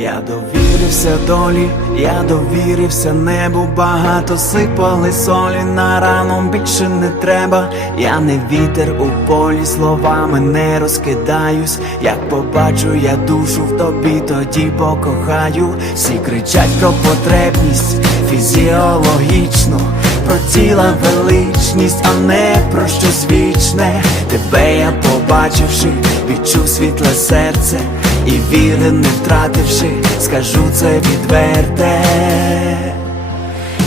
Я довірився долі, я довірився небу, багато сипали солі на рану більше не треба. Я не вітер у полі, словами не розкидаюсь. Як побачу я душу в тобі, тоді покохаю. Всі кричать про потребність фізіологічну, про тіла величність, а не про щось вічне. Тебе я побачивши, відчув світле серце. І віри не втративши, скажу це відверте.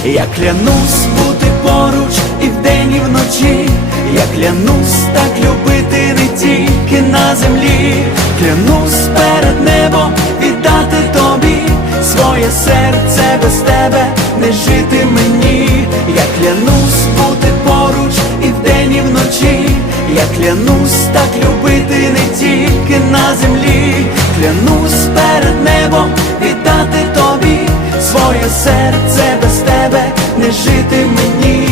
Я клянусь бути поруч і вдень, і вночі. Я клянусь так любити не тільки на землі. Клянусь перед небом віддати тобі своє серце без тебе не жити мені. Я клянусь бути поруч і вдень, і вночі. Я клянусь так любити не тільки на землі. Клянусь перед небом віддати тобі своє серце без тебе не жити мені.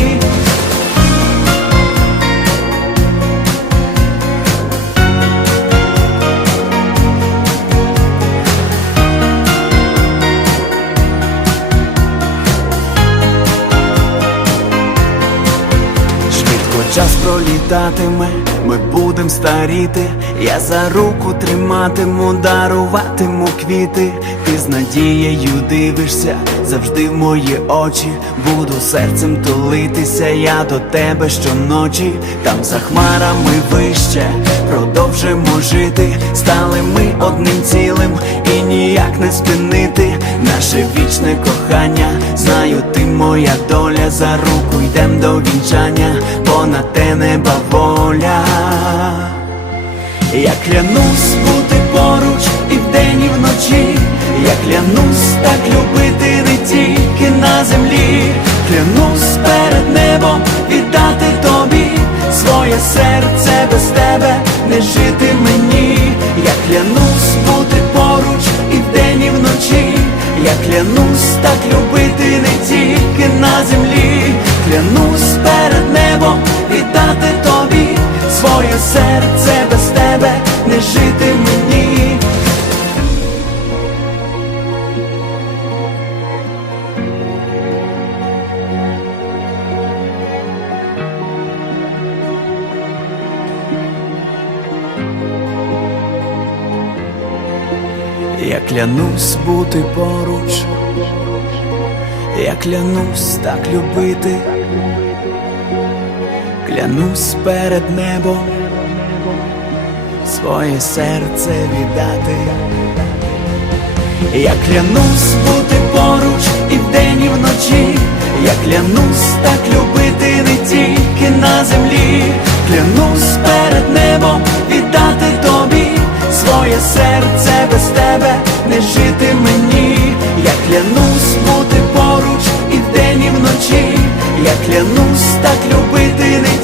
Час пролітатиме, ми будем старіти. Я за руку триматиму, даруватиму квіти. Ти з надією дивишся завжди в мої очі. Буду серцем тулитися, я до тебе щоночі. Там за хмарами вище продовжимо жити. Стали ми одним цілим і ніяк не спинити наше вічне кохання. Знаю, ти моя доля за руку йдем до вінчання, бо на те неба воля. Я клянусь бути поруч і вдень, і вночі. Я клянусь так любити не тільки на землі. Клянусь перед небом віддати тобі своє серце без тебе не жити мені. Я клянусь бути поруч і вдень, і вночі. Я клянусь Я клянусь бути поруч, я клянусь так любити, клянусь перед небом своє серце віддати. Я клянусь бути поруч і вдень, і вночі. Я клянусь так любити не тільки жити мені. Я клянусь бути поруч і вдень, і вночі. Я клянусь так любити не